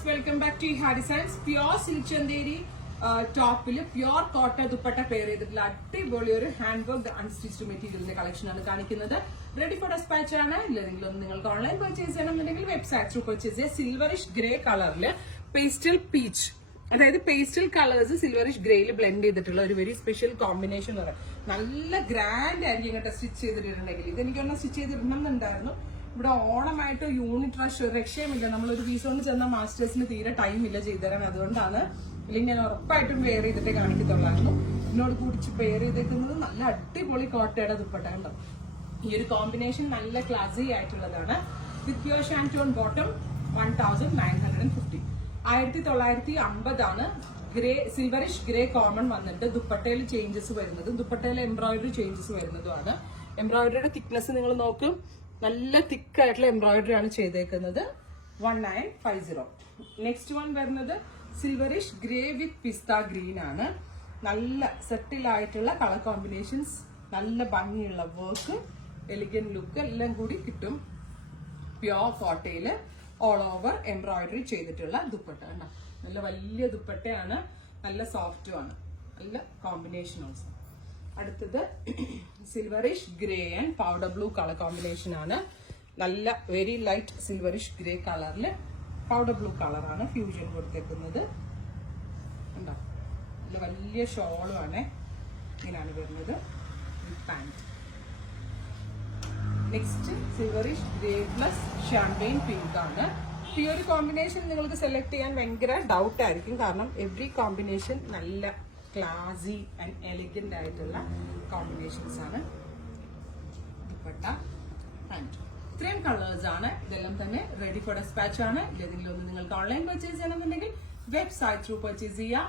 Viewers, welcome back to ഹാ designs. Pure silk Chanderi ടോപ്പില് pure cotton dupatta pair ചെയ്തിട്ടുള്ള അടിപൊളി ഒരു ഹാൻഡ് വർക്ക് അൺസ്റ്റിച്ച്ഡ് മെറ്റീരിയലിന്റെ കളക്ഷൻ ആണ് കാണിക്കുന്നത്. റെഡി ഫോർ ഡെസ്പാച്ച് ആണ്. ഇല്ലെങ്കിൽ ഒന്ന് നിങ്ങൾക്ക് ഓൺലൈൻ പർച്ചേസ് ചെയ്യണമെന്നുണ്ടെങ്കിൽ വെബ്സൈറ്റ് ത്രൂ പർച്ചേസ് ചെയ്യാം. സിൽവറിഷ് ഗ്രേ കളറില് പേസ്റ്റൽ പീച്ച്, അതായത് പേസ്റ്റൽ കളേഴ്സ് സിൽവറിഷ് ഗ്രേയിൽ ബ്ലെൻഡ് ചെയ്തിട്ടുള്ള ഒരു വെരി സ്പെഷ്യൽ കോമ്പിനേഷൻ എന്ന് പറയാം. നല്ല ഗ്രാൻഡ് ആയിരിക്കും ഇങ്ങോട്ട് സ്റ്റിച്ച് ചെയ്തിട്ടുണ്ടെങ്കിൽ. ഇതെനിക്കൊന്ന് സ്റ്റിച്ച് ചെയ്തിടണമെന്നുണ്ടായിരുന്നു. ഇവിടെ ഓണമായിട്ട് യൂണിറ്റ് റഷ് രക്ഷയുമില്ല. നമ്മളൊരു പീസ് കൊണ്ട് ചെന്ന മാസ്റ്റേഴ്സിന് തീരെ ടൈം ഇല്ല ചെയ്തുതരാൻ. അതുകൊണ്ടാണ്, അല്ലെങ്കിൽ ഞാൻ ഉറപ്പായിട്ടും വെയർ ചെയ്തിട്ടേ കാണിക്കത്തുള്ളായിരുന്നു. ഇതിനോട് കുടിച്ച് പെയർ ചെയ്തേക്കുന്നത് നല്ല അടിപൊളി കോട്ടയുടെ ദുപ്പട്ട കണ്ടോ. ഈ ഒരു കോമ്പിനേഷൻ നല്ല ക്ലാസി ആയിട്ടുള്ളതാണ്. വിത്ത് പ്യൂർ ഷാൻറ്റോൺ ബോട്ടം 1950. 1950 ആണ്. ഗ്രേ സിൽവറിഷ് ഗ്രേ കോമൺ വന്നിട്ട് ദുപ്പട്ടയിൽ ചേഞ്ചസ് വരുന്നതും ദുപ്പട്ടയിൽ എംബ്രോയിഡറി ചേഞ്ചസ് വരുന്നതുമാണ്. എംബ്രോയിഡറിയുടെ തിക്നെസ് നിങ്ങൾ നോക്കും, നല്ല തിക്കായിട്ടുള്ള എംബ്രോയിഡറി ആണ് ചെയ്തേക്കുന്നത്. 1950. നെക്സ്റ്റ് വൺ വരുന്നത് സിൽവറിഷ് ഗ്രേ വിത്ത് പിസ്ത ഗ്രീൻ ആണ്. നല്ല സെറ്റിലായിട്ടുള്ള കളർ കോമ്പിനേഷൻസ്, നല്ല ഭംഗിയുള്ള വർക്ക്, എലിഗന്റ് ലുക്ക് എല്ലാം കൂടി കിട്ടും. പ്യോർ കോട്ടയില് ഓൾ ഓവർ എംബ്രോയിഡറി ചെയ്തിട്ടുള്ള ദുപ്പട്ട. നല്ല വലിയ ദുപ്പട്ടയാണ്, നല്ല സോഫ്റ്റും ആണ്, നല്ല കോമ്പിനേഷൻ ഓൾസോ. അടുത്തത് silverish grey and powder blue colour combination ആണ്. നല്ല വെരി ലൈറ്റ് സിൽവറിഷ് ഗ്രേ കളറില് പൗഡർ ബ്ലൂ കളറാണ് ഫ്യൂഷൻ കൊടുത്തേക്കുന്നത്. ഉണ്ടോ, നല്ല വലിയ ഷോളും ആണ്. ഇങ്ങനെയാണ് വരുന്നത് with pant. Next silverish grey plus champagne pink ആണ്. ഈ ഒരു കോമ്പിനേഷൻ നിങ്ങൾക്ക് സെലക്ട് ചെയ്യാൻ ഭയങ്കര ഡൗട്ട് ആയിരിക്കും, കാരണം എവറി കോമ്പിനേഷൻ നല്ല ക്ലാസി ആൻഡ് എലിഗന്റ് ആയിട്ടുള്ള കോമ്പിനേഷൻസ് ആണ്. ദുപ്പട്ട പാന്റ്, ഇത്രയും കളേഴ്സ് ആണ്. ഇതെല്ലാം തന്നെ റെഡി ഫോർ ഡെസ്പാച്ച് ആണ്. ഇല്ലെങ്കിലും ഒന്ന് നിങ്ങൾക്ക് ഓൺലൈൻ പർച്ചേസ് ചെയ്യണമെന്നുണ്ടെങ്കിൽ വെബ്സൈറ്റ് ത്രൂ പർച്ചേസ് ചെയ്യാം.